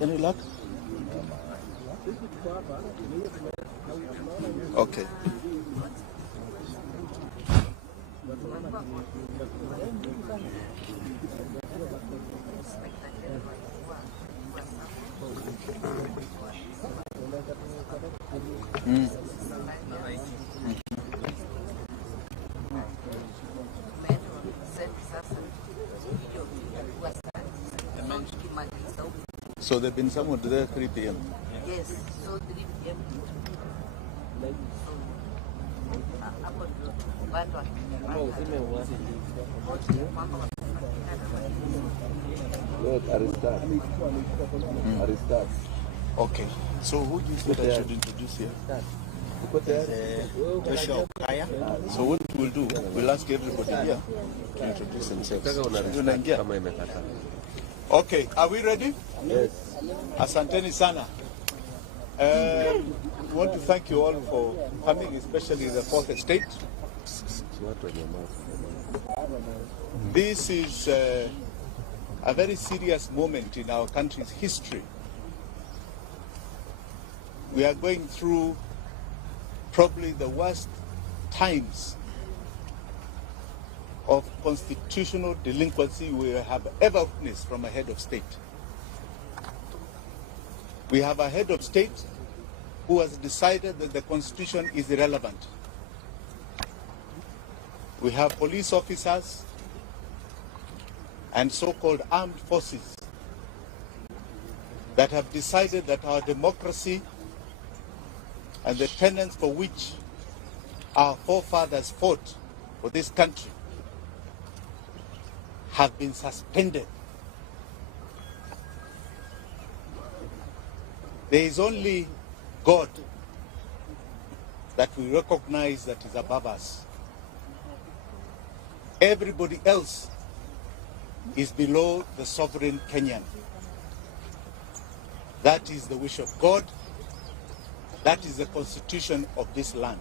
Any luck? Okay. So they've been somewhere there 3 p.m. Yes, so 3 p.m. Okay. So who do you think I should introduce here? So what we'll do, we'll ask everybody here to introduce themselves. Okay, are we ready? Yes. Asanteni sana. We want to thank you all for coming, especially the fourth estate. This is a very serious moment in our country's history. We are going through probably the worst times of constitutional delinquency we have ever witnessed from a head of state. We have a head of state who has decided that the constitution is irrelevant. We have police officers and so-called armed forces that have decided that our democracy and the tenets for which our forefathers fought for this country have been suspended. There is only God that we recognize that is above us. Everybody else is below the sovereign Kenyan. That is the wish of God. That is the constitution of this land.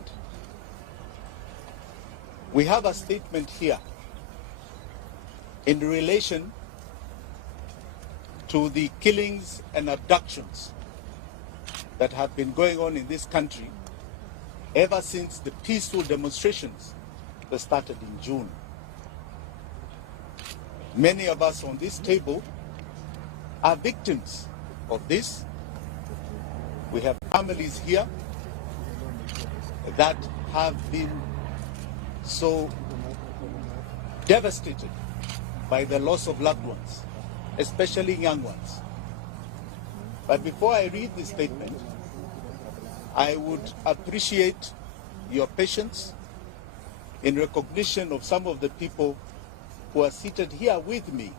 We have a statement here in relation to the killings and abductions that have been going on in this country ever since the peaceful demonstrations that started in June. Many of us on this table are victims of this. We have families here that have been so devastated by the loss of loved ones, especially young ones. But before I read this statement, I would appreciate your patience in recognition of some of the people who are seated here with me.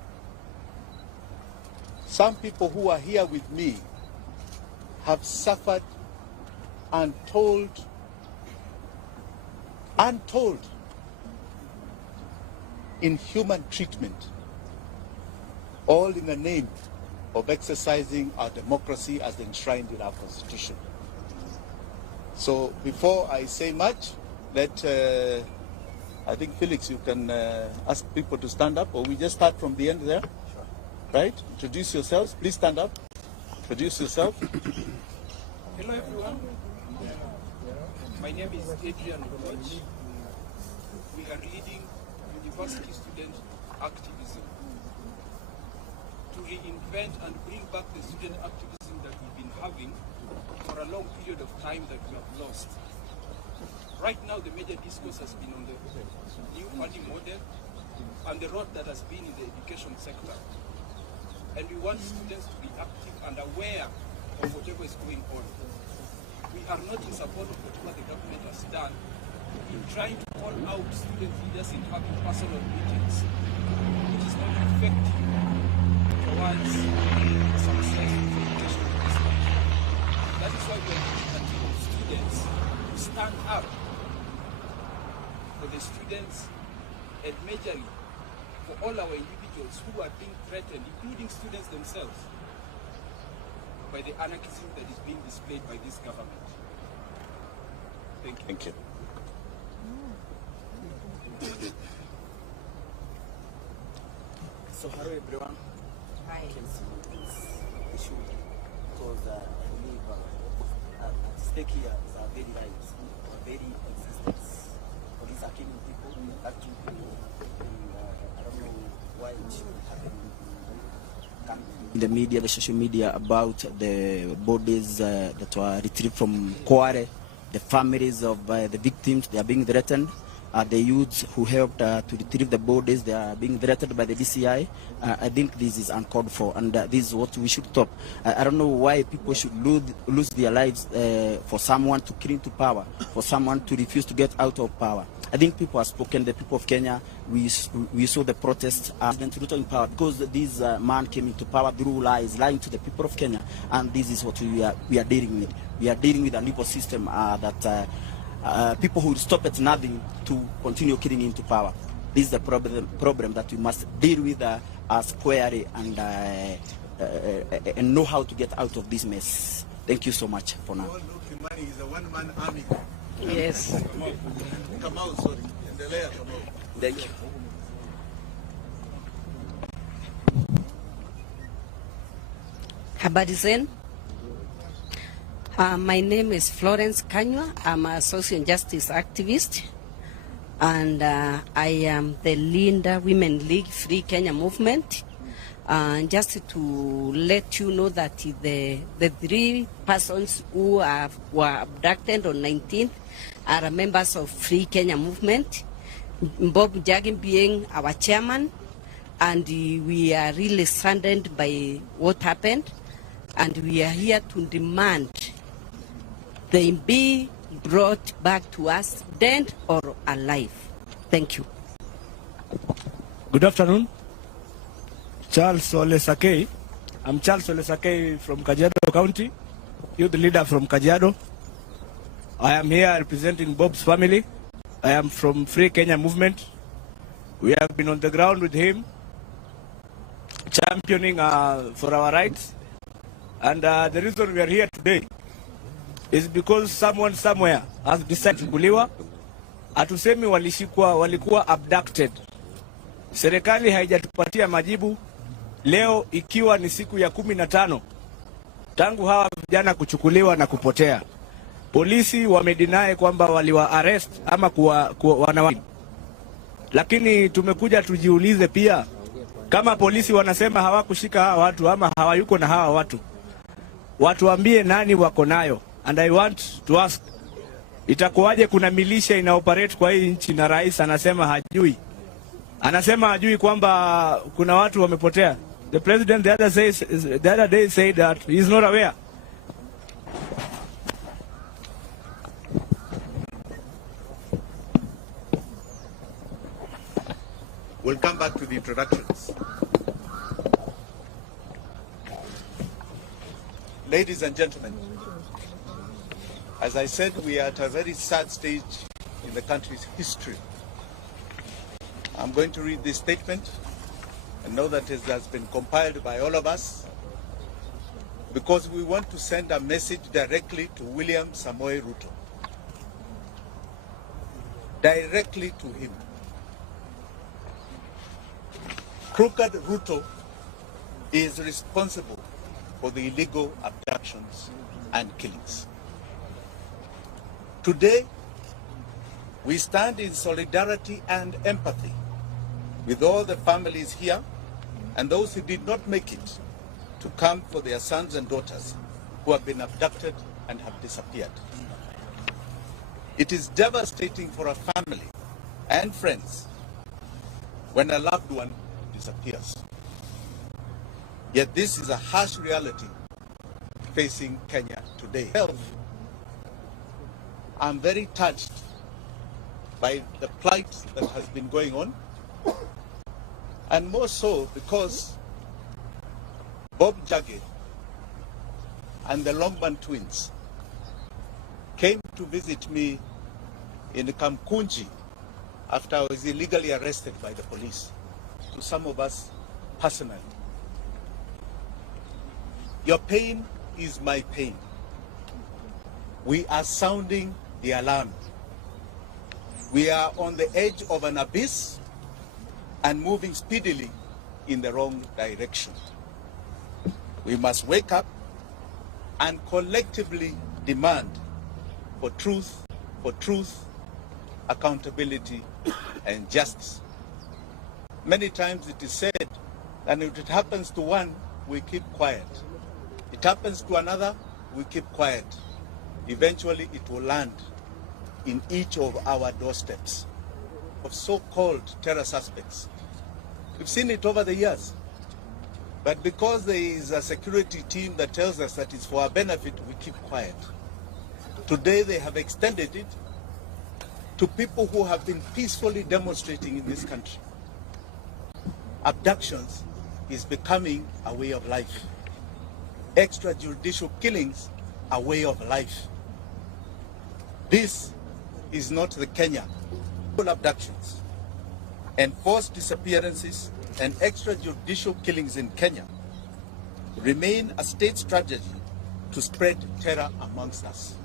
Some people who are here with me have suffered untold inhuman treatment, all in the name of exercising our democracy as enshrined in our constitution. So before I say much, I think Felix, you can ask people to stand up, or we just start from the end there? Sure. Right? Introduce yourselves. Please stand up. Introduce yourself. Hello everyone. My name is Adrian Koch. We are leading university student activism to reinvent and bring back the student activism that we've been having for a long period of time that we have lost. Right now, the major discourse has been on the new funding model and the role that has been in the education sector. And we want students to be active and aware of whatever is going on. We are not in support of whatever the government has done in trying to call out student leaders in having personal meetings, which is not effective towards success of education in this country. That is why we are looking at students who stand up for the students and majorly for all our individuals who are being threatened, including students themselves, by the anarchism that is being displayed by this government. Thank you. Thank you. So hello everyone. Hi. Can see this issue because I believe at stake here is our very lives, our very existence. Police are killing people, acting people, and I don't know why it should happen in the media, the social media, about the bodies that were retrieved from Kware, the families of the victims, they are being threatened. The youths who helped to retrieve the bodies, they are being threatened by the DCI. I think this is uncalled for, and this is what we should stop. I don't know why people should lose their lives for someone to cling to power, for someone to refuse to get out of power. I think people have spoken, the people of Kenya, we saw the protests. President Ruto in power because this man came into power through lies, lying to the people of Kenya, and this is what we are dealing with. We are dealing with an evil system that people who stop at nothing to continue killing into power. This is the problem that we must deal with squarely and know how to get out of this mess. Thank you so much for now. Kimani is a one-man army. Yes. Kamau, sorry. Endelea, Kamau. Thank you. Habari zenu. My name is Florence Kanywa. I'm a social justice activist, and I am the Linda Women League Free Kenya movement. Just to let you know that the 3 persons who were abducted on 19th are members of Free Kenya movement. Bob Njagi being our chairman, and we are really saddened by what happened, and we are here to demand they be brought back to us, dead or alive. Thank you. Good afternoon. Charles Ole Sakei. I'm Charles Ole Sakei from Kajiado County, youth leader from Kajiado. I am here representing Bob's family. I am from Free Kenya movement. We have been on the ground with him, championing for our rights. And the reason we are here today is because someone somewhere has decided kuliwa. Hatusemi walikuwa abducted. Serikali haijatupatia majibu. Leo ikiwa ni siku ya 15 tangu hawa vijana kuchukuliwa na kupotea. Polisi wamedinae kwamba waliwa arrest ama wanawa. Lakini tumekuja tujiulize pia, kama polisi wanasema hawakushika hawa watu ama hawayuko na hawa watu, watuambie nani wako nayo. And I want to ask, itakuwaje kuna milisha ina operate kwa hii nchi na rais anasema hajui? Anasema hajui kwamba kuna watu wamepotea. The president the other day said that he is not aware. We'll come back to the introductions. Ladies and gentlemen, as I said, we are at a very sad stage in the country's history. I'm going to read this statement and know that it has been compiled by all of us because we want to send a message directly to William Samoei Ruto. Directly to him. Crooked Ruto is responsible for the illegal abductions and killings. Today, we stand in solidarity and empathy with all the families here and those who did not make it to come for their sons and daughters who have been abducted and have disappeared. It is devastating for a family and friends when a loved one disappears. Yet this is a harsh reality facing Kenya today. I'm very touched by the plight that has been going on, and more so because Bob Njagi and the Longman twins came to visit me in Kamkunji after I was illegally arrested by the police. To some of us personally, your pain is my pain. We are sounding be alarmed. We are on the edge of an abyss and moving speedily in the wrong direction. We must wake up and collectively demand for truth, accountability, and justice. Many times it is said that if it happens to one, we keep quiet. It happens to another, we keep quiet. Eventually it will land in each of our doorsteps of so-called terror suspects. We've seen it over the years. But because there is a security team that tells us that it's for our benefit, we keep quiet. Today they have extended it to people who have been peacefully demonstrating in this country. Abductions is becoming a way of life. Extrajudicial killings a way of life. This is not the Kenya. Abductions, enforced disappearances, and extrajudicial killings in Kenya remain a state strategy to spread terror amongst us.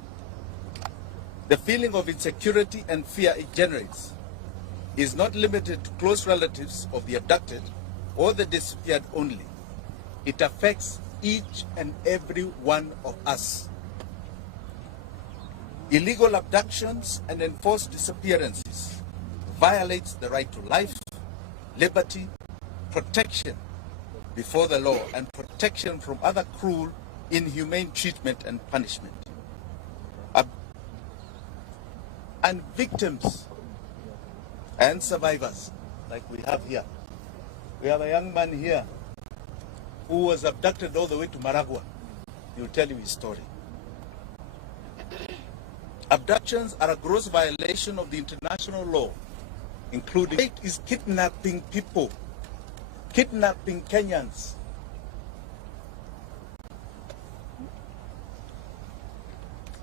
The feeling of insecurity and fear it generates is not limited to close relatives of the abducted or the disappeared only. It affects each and every one of us. Illegal abductions and enforced disappearances violates the right to life, liberty, protection before the law, and protection from other cruel, inhumane treatment and punishment. And victims and survivors, like we have here. We have a young man here who was abducted all the way to Maragua. He'll tell you his story. Abductions are a gross violation of the international law, including it is kidnapping people, kidnapping Kenyans.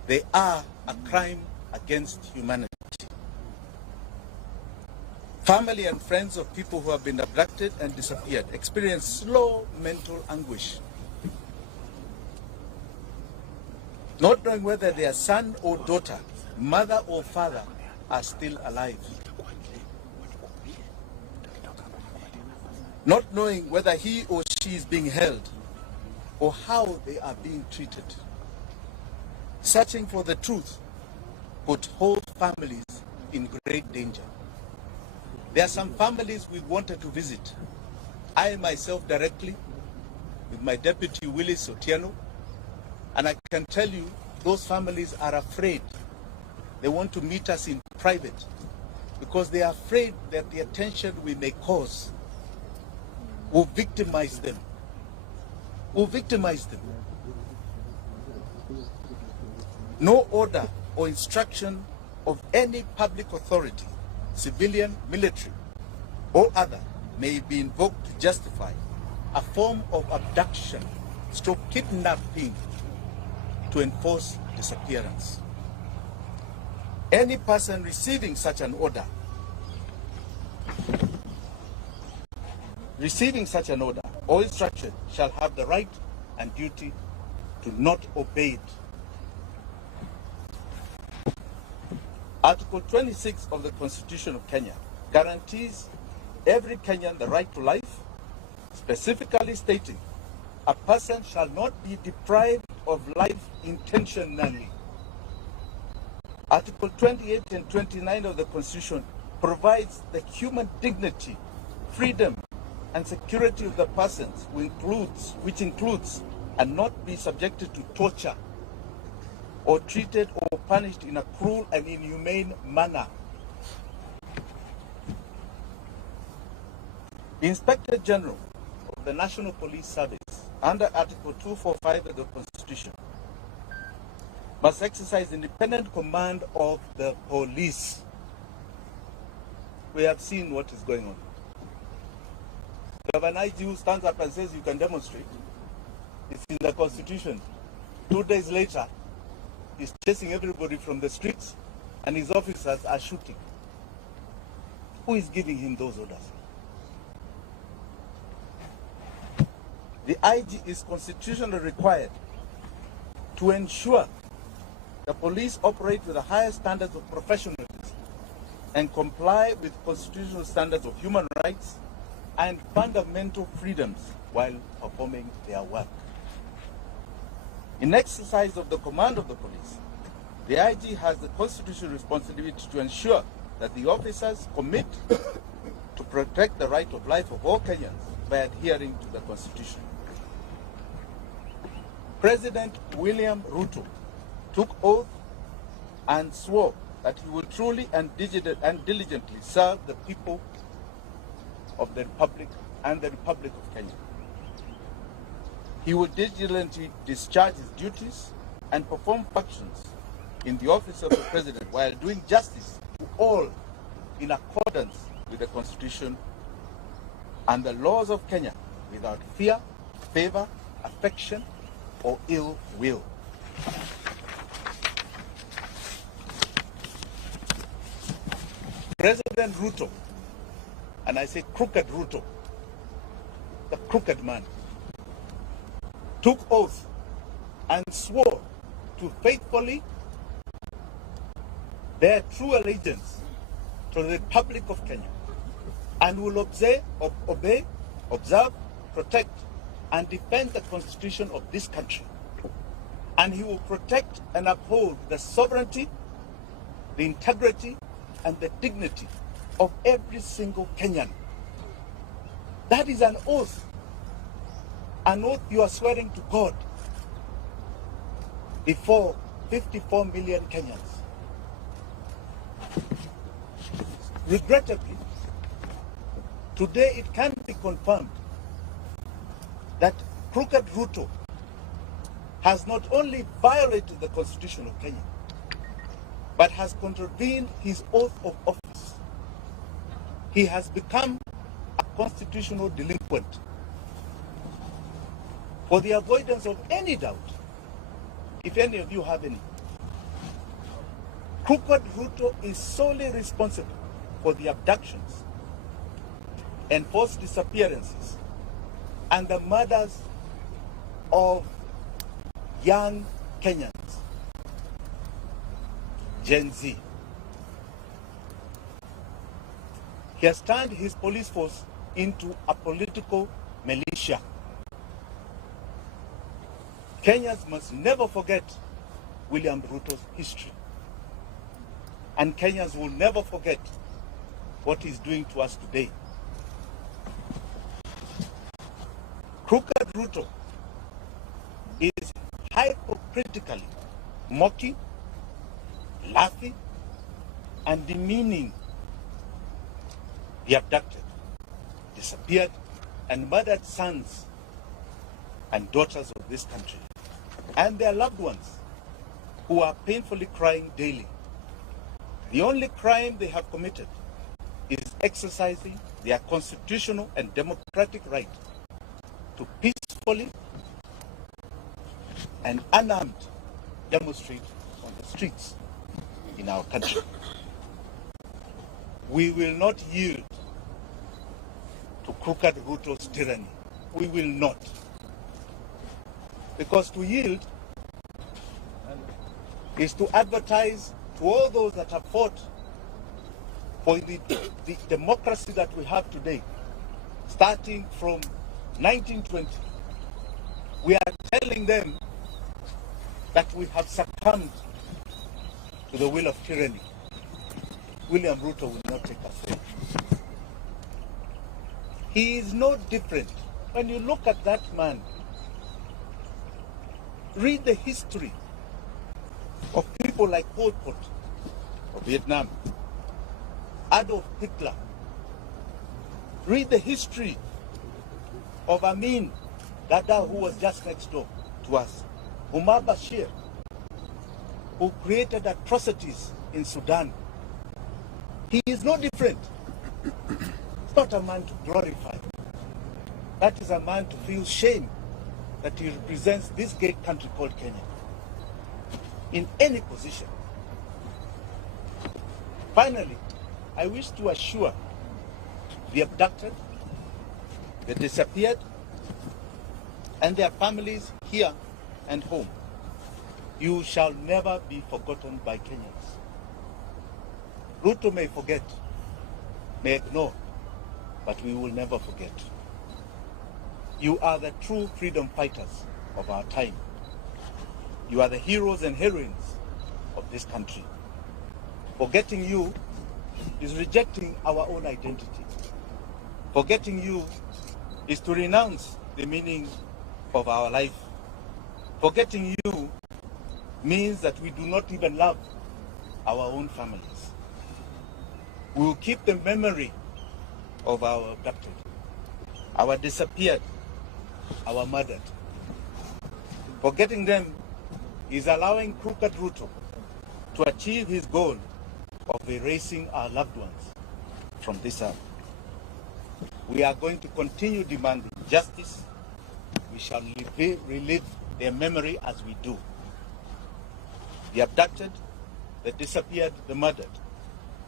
They are a crime against humanity. Family and friends of people who have been abducted and disappeared experience slow mental anguish, not knowing whether their son or daughter, mother or father are still alive, not knowing whether he or she is being held or how they are being treated. Searching for the truth put whole families in great danger. There are some families we wanted to visit. I myself directly, with my deputy Willis Otieno, and I can tell you those families are afraid. They want to meet us in private because they are afraid that the attention we may cause will victimize them. No order or instruction of any public authority, civilian, military, or other, may be invoked to justify a form of abduction, stroke kidnapping, to enforce disappearance. Any person receiving such an order, or instruction shall have the right and duty to not obey it. Article 26 of the Constitution of Kenya guarantees every Kenyan the right to life, specifically stating a person shall not be deprived of life intentionally. Article 28 and 29 of the Constitution provides the human dignity, freedom, and security of the persons, which includes and not be subjected to torture or treated or punished in a cruel and inhumane manner. The Inspector General of the National Police Service, under Article 245 of the Constitution, must exercise independent command of the police. We have seen what is going on. You have an IG who stands up and says you can demonstrate. It's in the Constitution. 2 days later, he's chasing everybody from the streets and his officers are shooting. Who is giving him those orders? The IG is constitutionally required to ensure the police operate with the highest standards of professionalism and comply with constitutional standards of human rights and fundamental freedoms while performing their work. In exercise of the command of the police, the IG has the constitutional responsibility to ensure that the officers commit to protect the right of life of all Kenyans by adhering to the Constitution. President William Ruto took oath and swore that he will truly and diligently serve the people of the Republic and the Republic of Kenya. He will diligently discharge his duties and perform functions in the office of the President while doing justice to all in accordance with the Constitution and the laws of Kenya without fear, favor, affection, or ill will. President Ruto, and I say crooked Ruto, the crooked man, took oath and swore to faithfully bear true allegiance to the Republic of Kenya and will obey, observe, protect, and defend the Constitution of this country. And he will protect and uphold the sovereignty, the integrity, and the dignity of every single Kenyan. That is an oath you are swearing to God before 54 million Kenyans. Regrettably, today it can be confirmed that crooked Ruto has not only violated the Constitution of Kenya, but has contravened his oath of office. He has become a constitutional delinquent. For the avoidance of any doubt, if any of you have any, crooked Ruto is solely responsible for the abductions, enforced disappearances, and the murders of young Kenyans, Gen Z. He has turned his police force into a political militia. Kenyans must never forget William Ruto's history. And Kenyans will never forget what he's doing to us today. Crooked Ruto is hypocritically mocking, laughing, and demeaning the abducted, disappeared, and murdered sons and daughters of this country, and their loved ones who are painfully crying daily. The only crime they have committed is exercising their constitutional and democratic right to peacefully and unarmed demonstrate on the streets in our country. We will not yield to crooked Ruto's tyranny. We will not. Because to yield is to advertise to all those that have fought for the democracy that we have today, starting from 1920. We are telling them that we have succumbed to the will of tyranny. William Ruto will not take us there. He is no different. When you look at that man, read the history of people like Pol Pot of Vietnam, Adolf Hitler. Read the history of Amin Dada, who was just next door to us, Umar Bashir, who created atrocities in Sudan. He is no different. It's not a man to glorify. That is a man to feel shame that he represents this great country called Kenya in any position. Finally, I wish to assure the abducted, the disappeared, and their families here and home You shall never be forgotten by Kenyans. Ruto may forget, may ignore, but we will never forget. You are the true freedom fighters of our time. You are the heroes and heroines of this country. Forgetting you is rejecting our own identity. Forgetting you is to renounce the meaning of our life. Forgetting you means that we do not even love our own families. We will keep the memory of our abducted, our disappeared, our murdered. Forgetting them is allowing crooked Ruto to achieve his goal of erasing our loved ones from this earth. We are going to continue demanding justice. We shall relive their memory as we do. The abducted, the disappeared, the murdered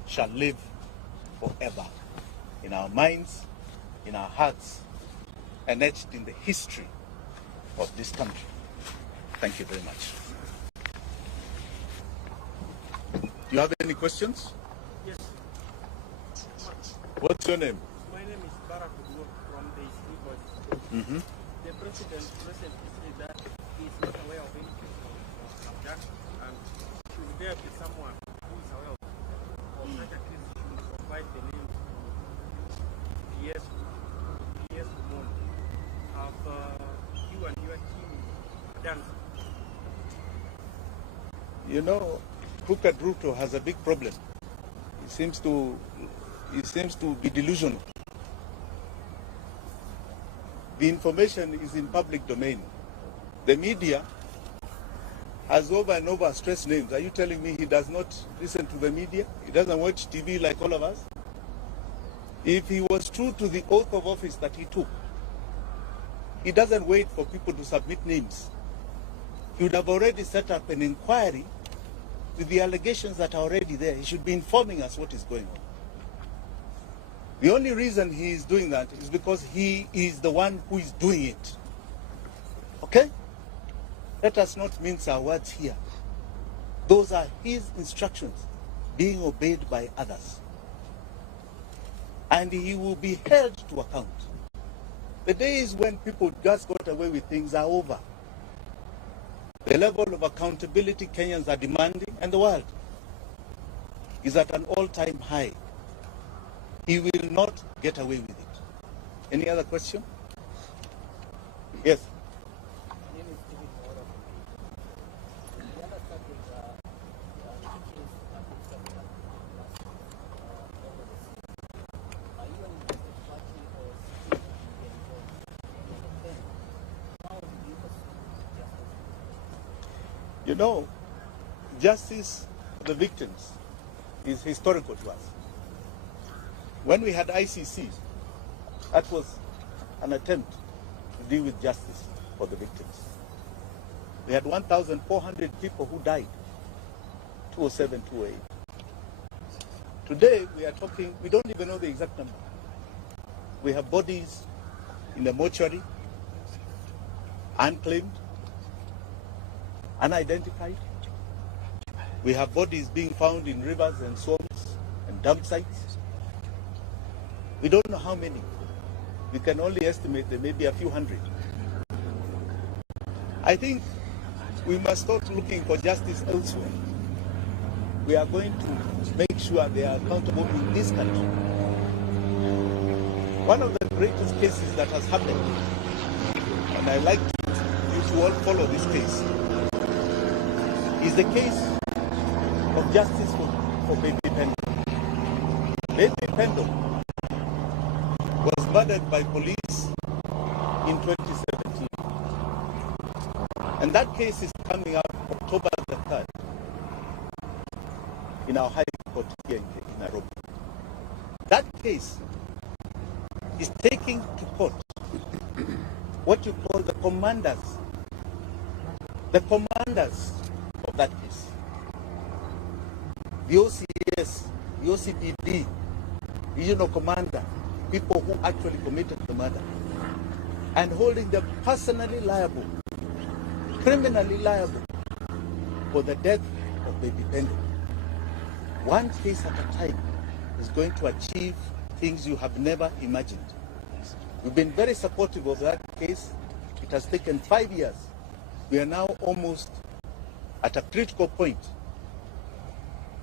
shall live forever in our minds, in our hearts, and etched in the history of this country. Thank you very much. Do you have any questions? Yes. What's your name? My name is from the Siogopi. Mm-hmm. The president recently said that he is not aware of any case of abduction, and should there be someone who is aware of such a case, should provide the name to PS Kumon. Have you and your team done? You know, crooked Ruto has a big problem. He seems to be delusional. The information is in public domain. The media has over and over stressed names. Are you telling me he does not listen to the media? He doesn't watch TV like all of us? If he was true to the oath of office that he took, he doesn't wait for people to submit names. He would have already set up an inquiry with the allegations that are already there. He should be informing us what is going on. The only reason he is doing that is because he is the one who is doing it. Okay? Let us not mince our words here. Those are his instructions being obeyed by others. And he will be held to account. The days when people just got away with things are over. The level of accountability Kenyans are demanding, and the world, is at an all-time high. He will not get away with it. Any other question? Yes. You know, justice for the victims is historical to us. When we had ICC, that was an attempt to deal with justice for the victims. We had 1,400 people who died, 2007, 2008. Today, we are talking, we don't even know the exact number. We have bodies in the mortuary, unclaimed, unidentified. We have bodies being found in rivers and swamps and dump sites. We don't know how many. We can only estimate there may be a few hundred. I think we must start looking for justice elsewhere. We are going to make sure they are accountable in this country. One of the greatest cases that has happened, and I like you to all follow this case, is the case of justice for Baby Pendo. Baby Pendo was murdered by police in 2017. And that case is coming up October the 3rd in our High Court here in Nairobi. That case is taking to court what you call the commanders of that case. The OCS, the OCPD, regional commander, people who actually committed the murder, and holding them personally liable, criminally liable for the death of baby Pendo. One case at a time is going to achieve things you have never imagined. We've been very supportive of that case. It has taken 5 years. We are now almost at a critical point.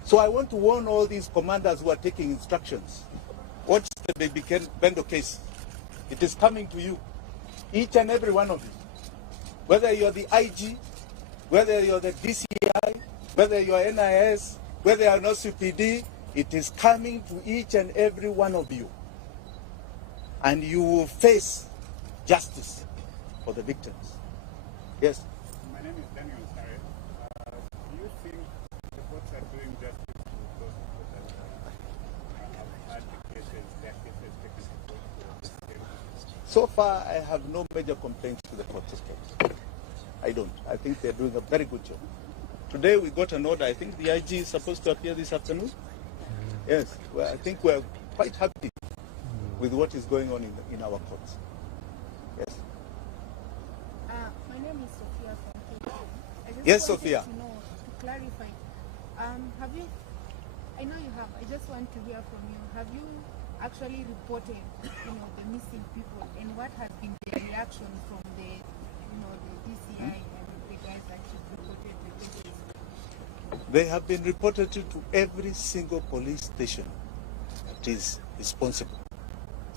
So I want to warn all these commanders who are taking instructions. Watch the baby Pendo case. It is coming to you, each and every one of you. Whether you're the IG, whether you're the DCI, whether you're NIS, whether you're not CPD, it is coming to each and every one of you. And you will face justice for the victims. Yes? My name is Daniel Sahi. Do you think the courts are doing justice to those people that have had the cases, their cases taken to court? So far, I have no major complaints to the court system. I don't. I think they're doing a very good job. Today we got an order. I think the IG is supposed to appear this afternoon. Yes. Well, I think we're quite happy with what is going on in our courts. Yes. My name is Sophia from Kifo. Yes, Sophia. To clarify, have you? I know you have. I just want to hear from you. Have you actually reported, the missing people, and what has been the reaction from the DCI and the guys that you reported the cases? They have been reported to every single police station that is responsible.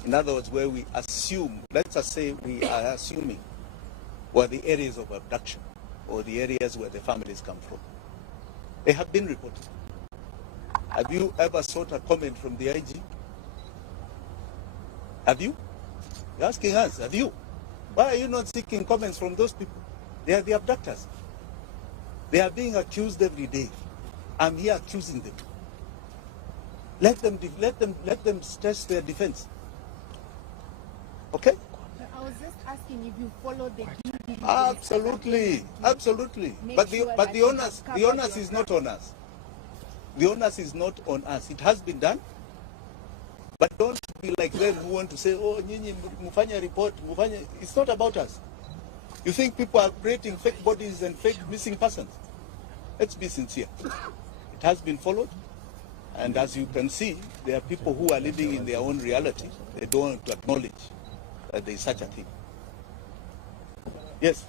In other words, where we assume, let's just say we are assuming, were the areas of abduction or the areas where the families come from. They have been reported. Have you ever sought a comment from the IG? Have you? You're asking us, have you? Why are you not seeking comments from those people? They are the abductors. They are being accused every day. I'm here accusing them. Let them stress their defense. Okay? I was just asking if you follow the due diligence. Absolutely, absolutely. But the onus is not on us. The onus is not on us. It has been done. But don't be like them who want to say, oh, nyinyi mufanya report, mufanya. It's not about us. You think people are creating fake bodies and fake missing persons? Let's be sincere. It has been followed. And as you can see, there are people who are living in their own reality. They don't want to acknowledge that there is such a thing. Yes.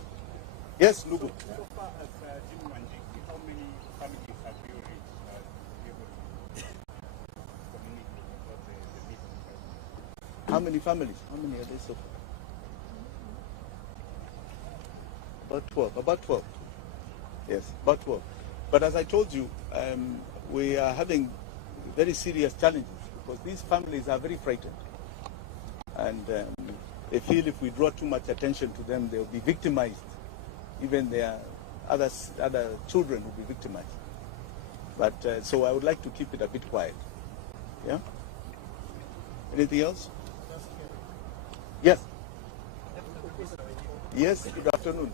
Yes, Lugo. So far as Jim Wanjigi, how many families have you reached to be able to communicate about the missing persons? How many families? How many are there so far? About 12. About 12. Yes, about 12. But as I told you, we are having very serious challenges because these families are very frightened. And they feel if we draw too much attention to them, they'll be victimized. Even their other children will be victimized. But so I would like to keep it a bit quiet. Yeah? Anything else? Yes. Yes, good afternoon.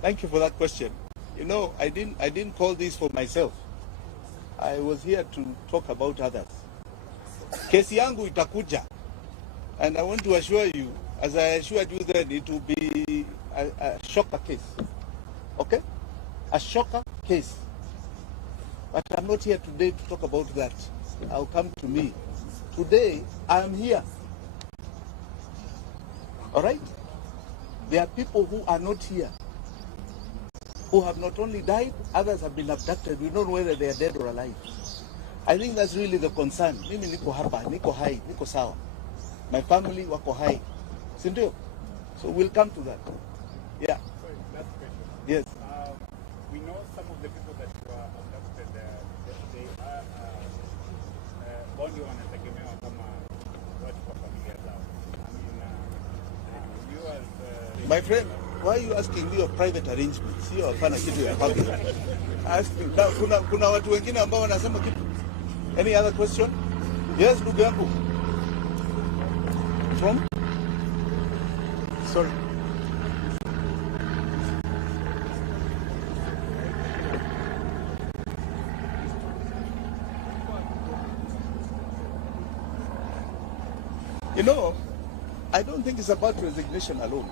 Thank you for that question. You know, I didn't call this for myself. I was here to talk about others. Kesi yangu itakuja. And I want to assure you, as I assured you then, it will be a shocker case. Okay? A shocker case. But I'm not here today to talk about that. I'll come to me. Today, I am here. All right? There are people who are not here, who have not only died, others have been abducted. We don't know whether they are dead or alive. I think that's really the concern. Mimi niko hapa, niko hai, niko sawa. My family wako hai. Sindio? So we'll come to that. Yeah. Sorry, last question. Yes. We know some of the people that were abducted, they are ndio wanategemewa kama watu kwa familia zao. You as My friend, why are you asking me of private arrangements? Hiyo hapana kitu ya public. Kuna watu wengine ambao wanasema kitu. Any other question? Yes, ndugu yangu. From? Sorry. You know, I don't think it's about resignation alone.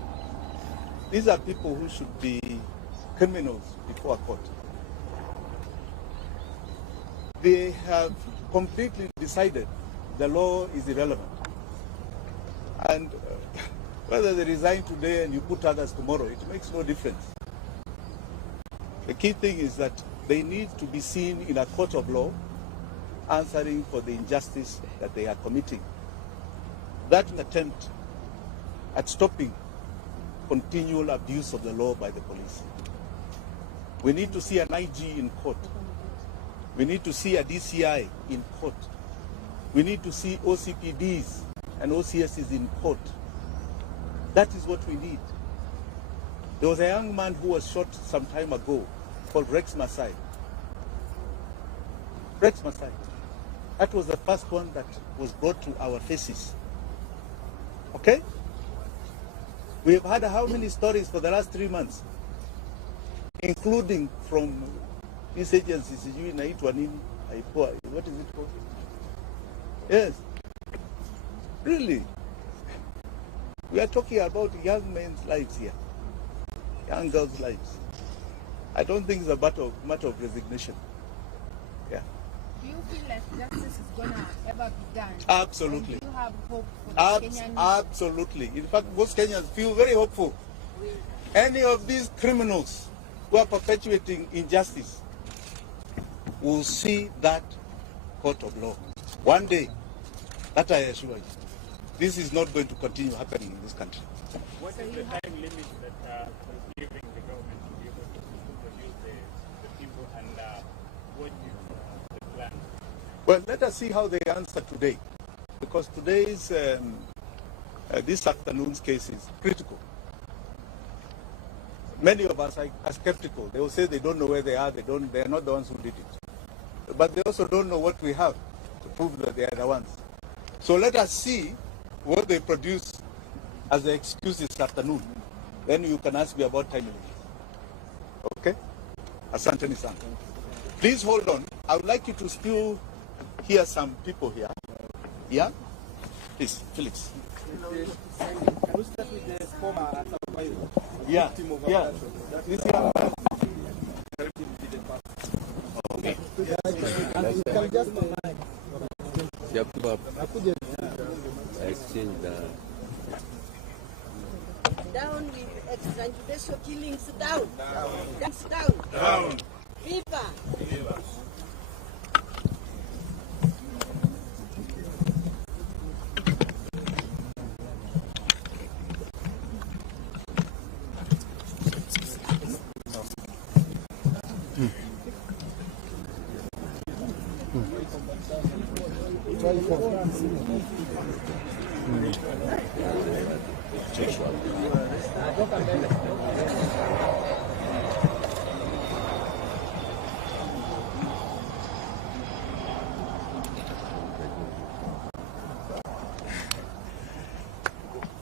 These are people who should be criminals before a court. They have completely decided the law is irrelevant. And whether they resign today and you put others tomorrow, it makes no difference. The key thing is that they need to be seen in a court of law answering for the injustice that they are committing. That attempt at stopping continual abuse of the law by the police. We need to see an IG in court. We need to see a DCI in court. We need to see OCPDs and OCSs in court. That is what we need. There was a young man who was shot some time ago called Rex Masai. Rex Masai. That was the first one that was brought to our faces. Okay? We have had how many stories for the last 3 months? Including from these agencies, what is it called? Yes. Really? We are talking about young men's lives here. Young girls' lives. I don't think it's a matter of resignation. Yeah. Do you feel like justice is going to ever be done? Absolutely. And do you have hope for the Kenyans? Absolutely. In fact, most Kenyans feel very hopeful. Any of these criminals who are perpetuating injustice will see that court of law. One day, that I assure you, this is not going to continue happening in this country. What is the time limit that is giving the government to be able to produce the people, and what is the plan? Well, let us see how they answer today, because today's this afternoon's case is critical. Many of us are skeptical. They will say they don't know where they are. They are not the ones who did it, but they also don't know what we have to prove that they are the ones. So let us see what they produce as the excuse this afternoon. Then you can ask me about time limits. Okay? Asante sana. Please hold on. I would like you to still hear some people here. Yeah? Please, Felix. Can we start with the former supervisor? Yeah, yeah. This young man. Okay. Exchange the Down with extrajudicial killings, down. Down. Viva.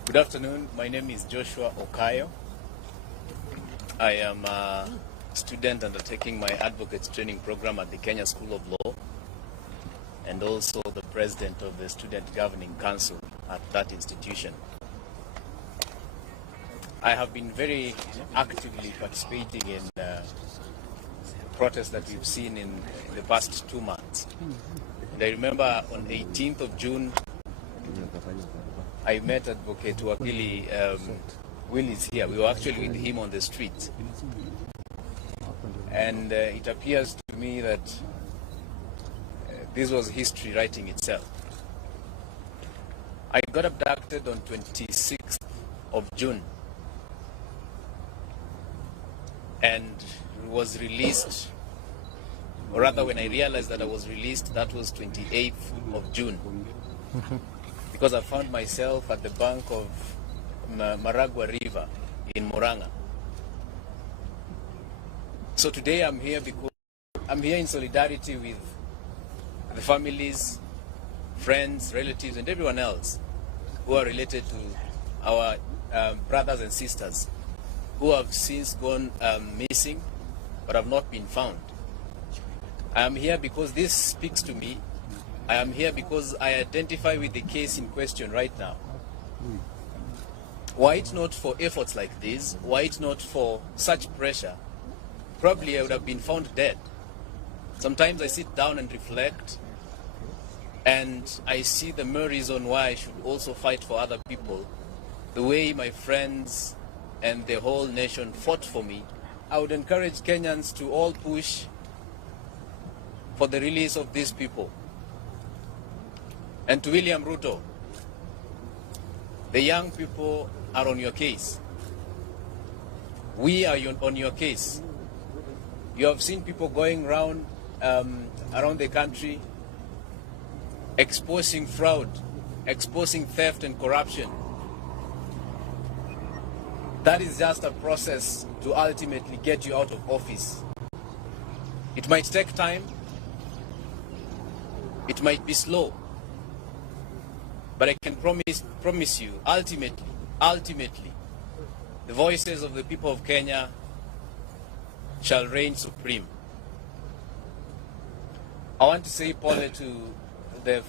Good afternoon. My name is Joshua Okayo. I am a student undertaking my advocates training program at the Kenya School of Law, and also the president of the Student Governing Council at that institution. I have been very actively participating in protests that we've seen in the past 2 months. And I remember on 18th of June, I met Advocate Wakili Willis here. We were actually with him on the street. And it appears to me that this was history writing itself. I got abducted on 26th of June and was released or rather when I realized that I was released, that was 28th of June. Because I found myself at the bank of Maragua River in Murang'a. So today I'm here because I'm here in solidarity with the families, friends, relatives, and everyone else who are related to our brothers and sisters who have since gone missing but have not been found. I am here because this speaks to me. I am here because I identify with the case in question right now. Were it not for efforts like this, were it not for such pressure, probably I would have been found dead. Sometimes I sit down and reflect, and I see the mere reason why I should also fight for other people, the way my friends and the whole nation fought for me. I would encourage Kenyans to all push for the release of these people. And to William Ruto, the young people are on your case. We are on your case. You have seen people going around the country exposing fraud, exposing theft and corruption. That is just a process to ultimately get you out of office. It might take time. It might be slow. But I can promise you, ultimately, the voices of the people of Kenya shall reign supreme. I want to say pole to the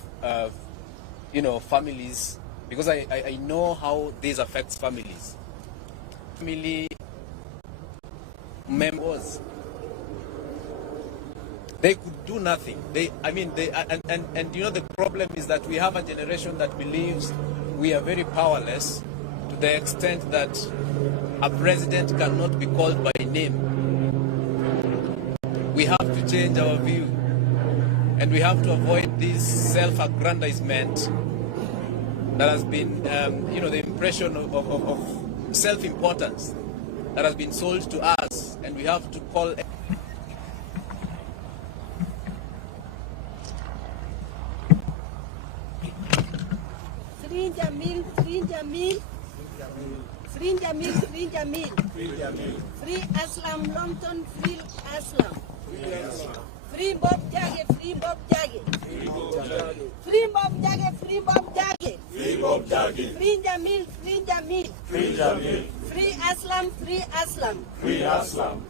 families, because I know how this affects families. Family members, they could do nothing. And you know, the problem is that we have a generation that believes we are very powerless to the extent that a president cannot be called by name. We have to change our view, and we have to avoid this self-aggrandizement that has been, the impression of self-importance that has been sold to us, and we have to call. Free Jamil, free Jamil, free Jamil, free Jamil, free Aslam Longton, free Aslam, free Bob Jage, free Bob Jage, free Bob Jage, free Bob Jage, free Bob Jage, free Jamil, free Jamil, free Jamil, free Aslam, free Aslam, free Aslam.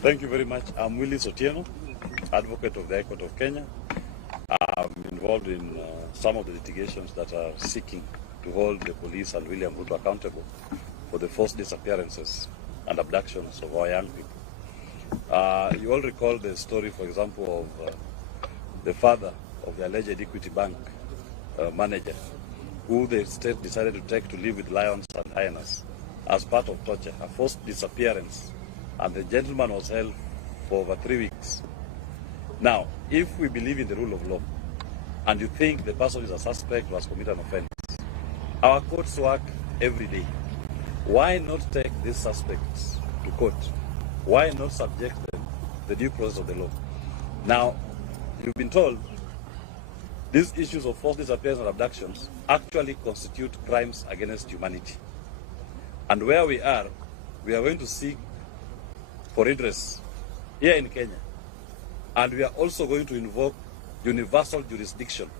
Thank you very much. I'm Willis Otieno, advocate of the High Court of Kenya. I'm involved in some of the litigations that are seeking to hold the police and William Ruto accountable for the forced disappearances and abductions of our young people. You all recall the story, for example, of the father of the alleged Equity Bank manager, who the state decided to take to live with lions and hyenas as part of torture, a forced disappearance, and the gentleman was held for over 3 weeks. Now, if we believe in the rule of law, and you think the person is a suspect who has committed an offense, our courts work every day. Why not take these suspects to court? Why not subject them to the due process of the law? Now, you've been told these issues of forced disappearance and abductions actually constitute crimes against humanity. And where we are going to seek for redress here in Kenya. And we are also going to invoke universal jurisdiction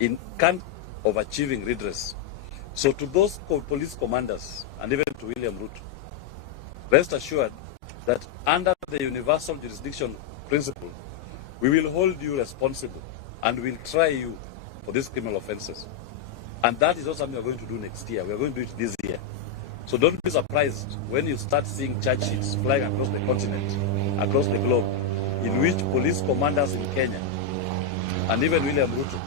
in count of achieving redress. So to those police commanders, and even to William Ruto, rest assured that under the universal jurisdiction principle, we will hold you responsible and will try you for these criminal offenses. And that is not something we are going to do next year. We are going to do it this year. So don't be surprised when you start seeing charge sheets flying across the continent, across the globe, in which police commanders in Kenya and even William Ruto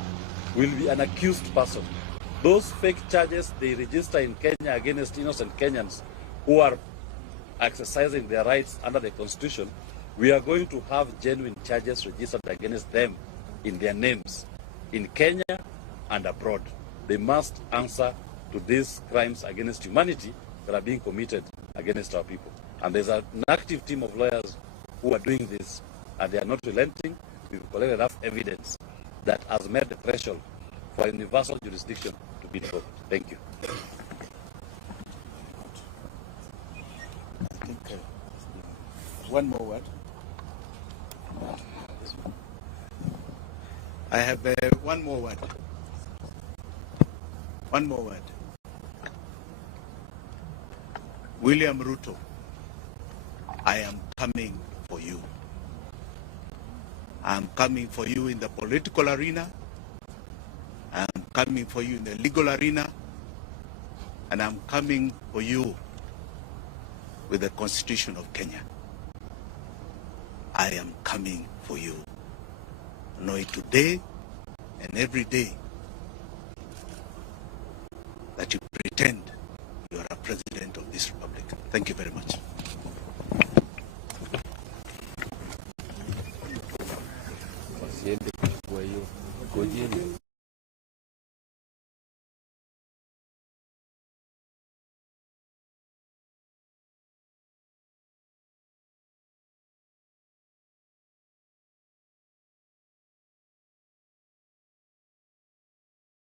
will be an accused person. Those fake charges they register in Kenya against innocent Kenyans who are exercising their rights under the Constitution, we are going to have genuine charges registered against them in their names in Kenya and abroad. They must answer to these crimes against humanity that are being committed against our people. And there's an active team of lawyers who are doing this, and they are not relenting. We've collected enough evidence that has met the threshold for universal jurisdiction to be invoked. Thank you. I think one more word. I have one more word. One more word. William Ruto, I am coming for you. I'm coming for you in the political arena. I'm coming for you in the legal arena. And I'm coming for you with the Constitution of Kenya. I am coming for you. Know it today and every day that you pretend you are a president of this republic. Thank you very much. Kujeni.